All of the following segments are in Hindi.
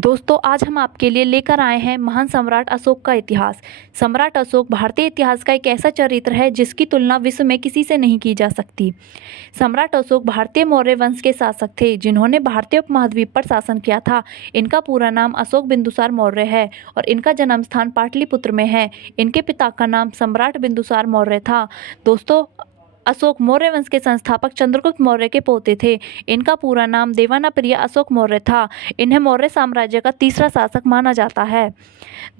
दोस्तों आज हम आपके लिए लेकर आए हैं महान सम्राट अशोक का इतिहास। सम्राट अशोक भारतीय इतिहास का एक ऐसा चरित्र है जिसकी तुलना विश्व में किसी से नहीं की जा सकती। सम्राट अशोक भारतीय मौर्य वंश के शासक थे जिन्होंने भारतीय उपमहाद्वीप पर शासन किया था। इनका पूरा नाम अशोक बिंदुसार मौर्य है और इनका जन्म स्थान पाटलिपुत्र में है। इनके पिता का नाम सम्राट बिंदुसार मौर्य था। दोस्तों अशोक मौर्य वंश के संस्थापक चंद्रगुप्त मौर्य के पोते थे। इनका पूरा नाम देवानाप्रिय अशोक मौर्य था। इन्हें मौर्य साम्राज्य का तीसरा शासक माना जाता है।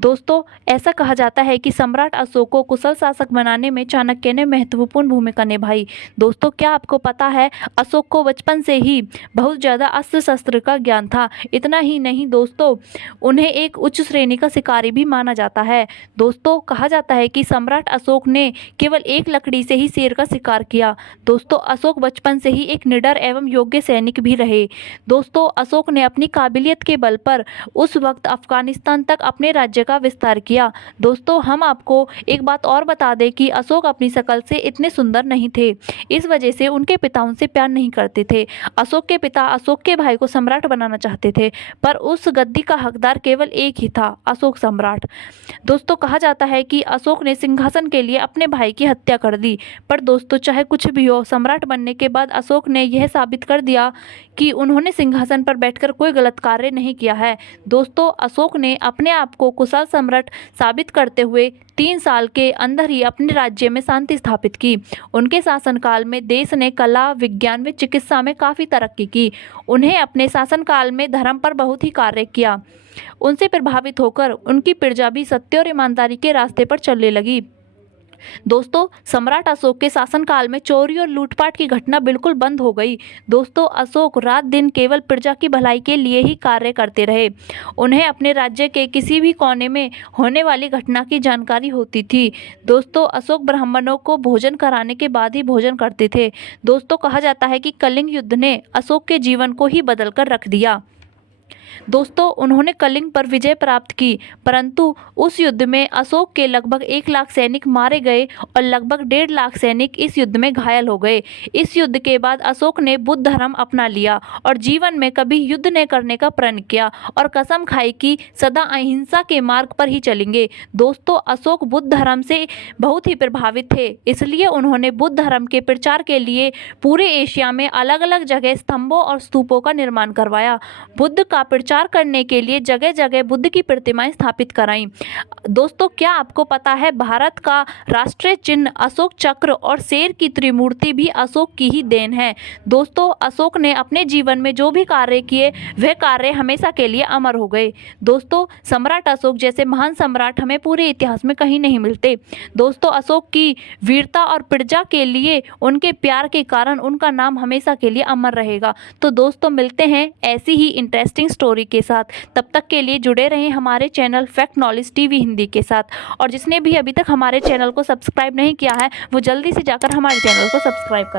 दोस्तों ऐसा कहा जाता है कि सम्राट अशोक को कुशल शासक बनाने में चाणक्य ने महत्वपूर्ण भूमिका निभाई। दोस्तों क्या आपको पता है अशोक को बचपन से ही बहुत ज़्यादा अस्त्र शस्त्र का ज्ञान था। इतना ही नहीं दोस्तों उन्हें एक उच्च श्रेणी का शिकारी भी माना जाता है। दोस्तों कहा जाता है कि सम्राट अशोक ने केवल एक लकड़ी से ही शेर का शिकार किया। दोस्तों अशोक बचपन से ही एक निडर एवं योग्य सैनिक भी रहे। दोस्तों अशोक ने अपनी काबिलियत के बल पर उस वक्त अफगानिस्तान तक अपने राज्य का विस्तार किया। दोस्तों हम आपको एक बात और बता दें कि अशोक अपनी शक्ल से इतने सुंदर नहीं थे। इस वजह से उनके पिता उनसे प्यार नहीं करते थे। अशोक के पिता अशोक के भाई को सम्राट बनाना चाहते थे पर उस गद्दी का हकदार केवल एक ही था, अशोक सम्राट। दोस्तों कहा जाता है कि अशोक ने सिंहासन के लिए अपने भाई की हत्या कर दी। पर दोस्तों चाहे कुछ भी हो, सम्राट बनने के बाद अशोक ने यह साबित कर दिया कि उन्होंने सिंहासन पर बैठकर कोई गलत कार्य नहीं किया है। दोस्तों अशोक ने अपने आप को कुशल सम्राट साबित करते हुए 3 साल के अंदर ही अपने राज्य में शांति स्थापित की। उनके शासनकाल में देश ने कला, विज्ञान व चिकित्सा में काफ़ी तरक्की की। उन्हें अपने शासनकाल में धर्म पर बहुत ही कार्य किया। उनसे प्रभावित होकर उनकी प्रजा भी सत्य और ईमानदारी के रास्ते पर चलने लगी। दोस्तों सम्राट अशोक के शासनकाल में चोरी और लूटपाट की घटना बिल्कुल बंद हो गई। दोस्तों अशोक रात दिन केवल प्रजा की भलाई के लिए ही कार्य करते रहे। उन्हें अपने राज्य के किसी भी कोने में होने वाली घटना की जानकारी होती थी। दोस्तों अशोक ब्राह्मणों को भोजन कराने के बाद ही भोजन करते थे। दोस्तों कहा जाता है कि कलिंग युद्ध ने अशोक के जीवन को ही बदल कर रख दिया। दोस्तों उन्होंने कलिंग पर विजय प्राप्त की परंतु उस युद्ध में अशोक के लगभग 1 लाख सैनिक मारे गए और लगभग 1.5 लाख सैनिक इस युद्ध में घायल हो गए। इस युद्ध के बाद अशोक ने बुद्ध धर्म अपना लिया और जीवन में कभी युद्ध न करने का प्रण किया और कसम खाई कि सदा अहिंसा के मार्ग पर ही चलेंगे। दोस्तों अशोक बुद्ध धर्म से बहुत ही प्रभावित थे, इसलिए उन्होंने बुद्ध धर्म के प्रचार के लिए पूरे एशिया में अलग अलग जगह स्तंभों और स्तूपों का निर्माण करवाया। बुद्ध का प्रचार करने के लिए जगह जगह बुद्ध की प्रतिमाएं स्थापित कराईं। दोस्तों क्या आपको पता है भारत का राष्ट्रीय चिन्ह अशोक चक्र और शेर की त्रिमूर्ति भी अशोक की ही देन है। दोस्तों अशोक ने अपने जीवन में जो भी कार्य किए वह कार्य हमेशा के लिए अमर हो गए। दोस्तों सम्राट अशोक जैसे महान सम्राट हमें पूरे इतिहास में कहीं नहीं मिलते। दोस्तों अशोक की वीरता और प्रजा के लिए उनके प्यार के कारण उनका नाम हमेशा के लिए अमर रहेगा। तो दोस्तों मिलते हैं ऐसी ही इंटरेस्टिंग स्टोरी के साथ। तब तक के लिए जुड़े रहें हमारे channel fact knowledge TV Hindi के साथ और जिसने भी अभी तक हमारे चैनल को सब्सक्राइब नहीं किया है वो जल्दी से जाकर हमारे चैनल को सब्सक्राइब करें।